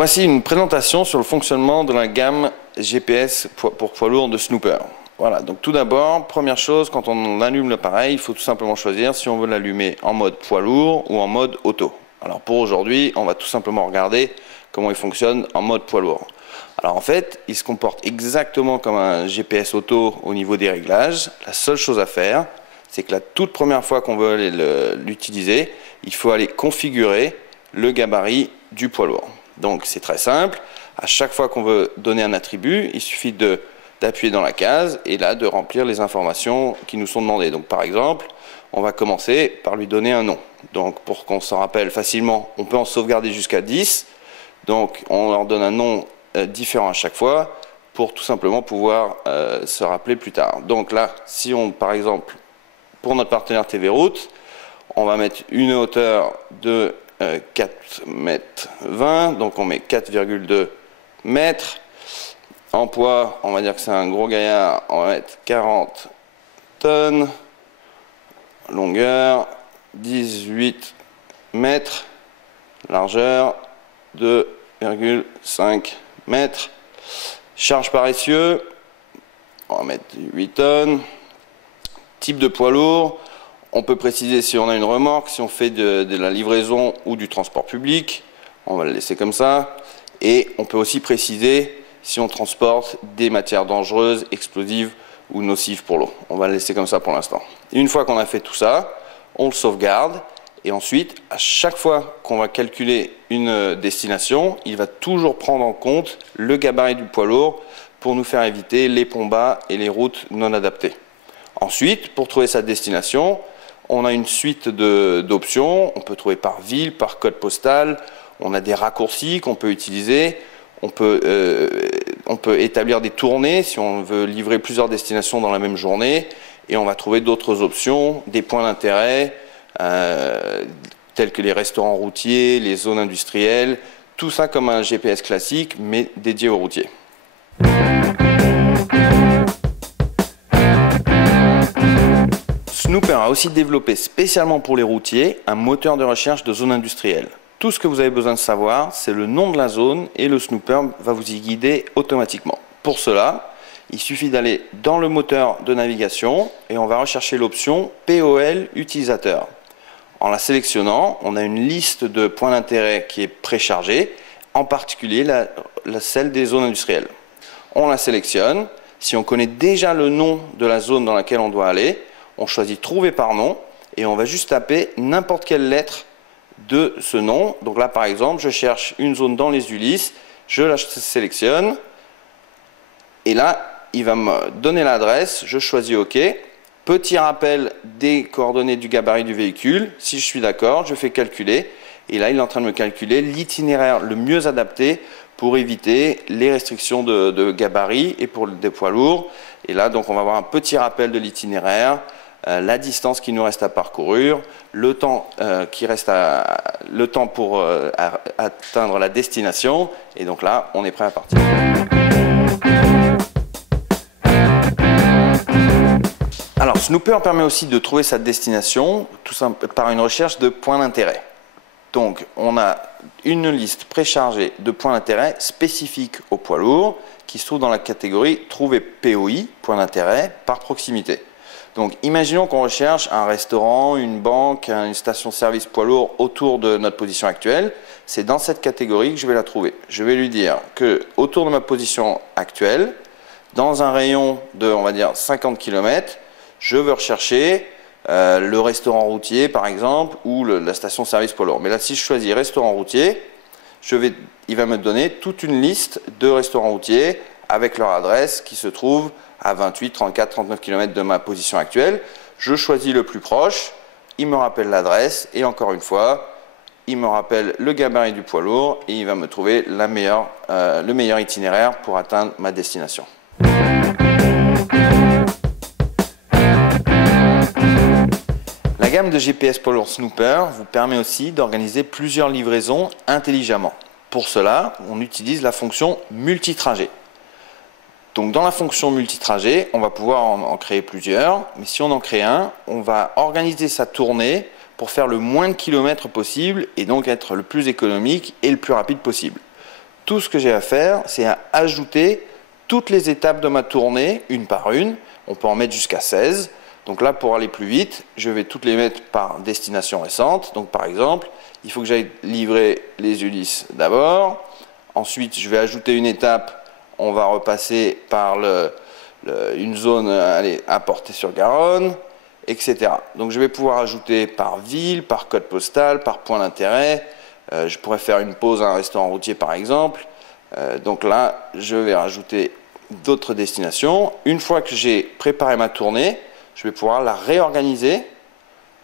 Voici une présentation sur le fonctionnement de la gamme GPS pour poids lourd de Snooper. Voilà, donc tout d'abord, première chose, quand on allume l'appareil, il faut tout simplement choisir si on veut l'allumer en mode poids lourd ou en mode auto. Alors pour aujourd'hui, on va tout simplement regarder comment il fonctionne en mode poids lourd. Alors en fait, il se comporte exactement comme un GPS auto au niveau des réglages. La seule chose à faire, c'est que la toute première fois qu'on veut aller l'utiliser, il faut aller configurer le gabarit du poids lourd. Donc c'est très simple, à chaque fois qu'on veut donner un attribut, il suffit d'appuyer dans la case et là de remplir les informations qui nous sont demandées. Donc par exemple, on va commencer par lui donner un nom. Donc pour qu'on s'en rappelle facilement, on peut en sauvegarder jusqu'à 10. Donc on leur donne un nom différent à chaque fois pour tout simplement pouvoir se rappeler plus tard. Donc là, si on, par exemple, pour notre partenaire TV Route, on va mettre une hauteur de 4,20 m, donc on met 4,2 mètres. En poids, on va dire que c'est un gros gaillard, on va mettre 40 tonnes. Longueur, 18 mètres. Largeur, 2,5 mètres. Charge par essieu, on va mettre 8 tonnes. Type de poids lourd, on peut préciser si on a une remorque, si on fait de la livraison ou du transport public. On va le laisser comme ça. Et on peut aussi préciser si on transporte des matières dangereuses, explosives ou nocives pour l'eau. On va le laisser comme ça pour l'instant. Une fois qu'on a fait tout ça, on le sauvegarde. Et ensuite, à chaque fois qu'on va calculer une destination, il va toujours prendre en compte le gabarit du poids lourd pour nous faire éviter les ponts bas et les routes non adaptées. Ensuite, pour trouver sa destination, on a une suite d'options. On peut trouver par ville, par code postal. On a des raccourcis qu'on peut utiliser. On peut établir des tournées si on veut livrer plusieurs destinations dans la même journée. Et on va trouver d'autres options, des points d'intérêt, tels que les restaurants routiers, les zones industrielles. Tout ça comme un GPS classique, mais dédié aux routiers. Snooper a aussi développé spécialement pour les routiers un moteur de recherche de zone industrielle. Tout ce que vous avez besoin de savoir, c'est le nom de la zone et le Snooper va vous y guider automatiquement. Pour cela, il suffit d'aller dans le moteur de navigation et on va rechercher l'option POL utilisateur. En la sélectionnant, on a une liste de points d'intérêt qui est préchargée, en particulier celle des zones industrielles. On la sélectionne. Si on connaît déjà le nom de la zone dans laquelle on doit aller, on choisit trouver par nom et on va juste taper n'importe quelle lettre de ce nom. Donc là par exemple, je cherche une zone dans les Ulysses, je la sélectionne et là il va me donner l'adresse, je choisis OK. Petit rappel des coordonnées du gabarit du véhicule, si je suis d'accord, je fais calculer et là il est en train de me calculer l'itinéraire le mieux adapté pour éviter les restrictions de gabarit et pour des poids lourds. Et là donc on va avoir un petit rappel de l'itinéraire, la distance qui nous reste à parcourir, le temps pour atteindre la destination et donc là on est prêt à partir. Alors Snooper permet aussi de trouver sa destination tout simple, par une recherche de points d'intérêt. Donc on a une liste préchargée de points d'intérêt spécifiques au poids lourd qui se trouve dans la catégorie trouver POI, points d'intérêt, par proximité. Donc imaginons qu'on recherche un restaurant, une banque, une station-service poids lourd autour de notre position actuelle. C'est dans cette catégorie que je vais la trouver. Je vais lui dire que autour de ma position actuelle, dans un rayon de, on va dire, 50 km, je veux rechercher le restaurant routier par exemple ou la station-service poids lourd. Mais là, si je choisis restaurant routier, il va me donner toute une liste de restaurants routiers avec leur adresse qui se trouve à 28, 34, 39 km de ma position actuelle. Je choisis le plus proche, il me rappelle l'adresse et encore une fois, il me rappelle le gabarit du poids lourd et il va me trouver le meilleur itinéraire pour atteindre ma destination. La gamme de GPS poids lourd Snooper vous permet aussi d'organiser plusieurs livraisons intelligemment. Pour cela, on utilise la fonction multitrajet. Donc dans la fonction multitrajet, on va pouvoir en créer plusieurs, mais si on en crée un, on va organiser sa tournée pour faire le moins de kilomètres possible et donc être le plus économique et le plus rapide possible. tout ce que j'ai à faire, c'est à ajouter toutes les étapes de ma tournée, une par une. On peut en mettre jusqu'à 16. Donc là, pour aller plus vite, je vais toutes les mettre par destination récente. Donc par exemple, il faut que j'aille livrer les Ulysses d'abord. Ensuite, je vais ajouter une étape. On va repasser par une zone à Portet-sur-Garonne, etc. Donc je vais pouvoir ajouter par ville, par code postal, par point d'intérêt. Je pourrais faire une pause à un restaurant routier par exemple. Donc là, je vais rajouter d'autres destinations. Une fois que j'ai préparé ma tournée, je vais pouvoir la réorganiser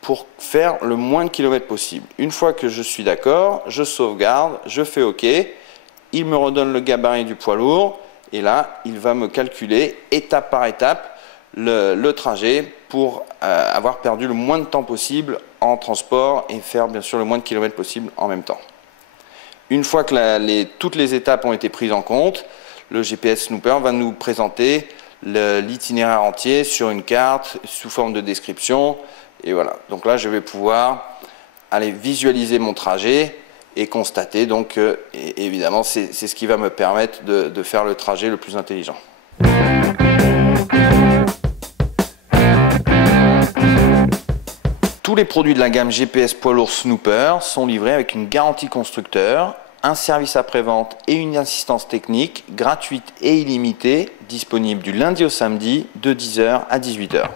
pour faire le moins de kilomètres possible. Une fois que je suis d'accord, je sauvegarde, je fais OK. Il me redonne le gabarit du poids lourd et là, il va me calculer étape par étape le trajet pour avoir perdu le moins de temps possible en transport et faire bien sûr le moins de kilomètres possible en même temps. Une fois que toutes les étapes ont été prises en compte, le GPS Snooper va nous présenter l'itinéraire entier sur une carte sous forme de description. Et voilà, donc là je vais pouvoir aller visualiser mon trajet et constater, donc et évidemment c'est ce qui va me permettre de faire le trajet le plus intelligent. Tous les produits de la gamme GPS poids lourd Snooper sont livrés avec une garantie constructeur, un service après-vente et une assistance technique gratuite et illimitée, disponible du lundi au samedi de 10h à 18h.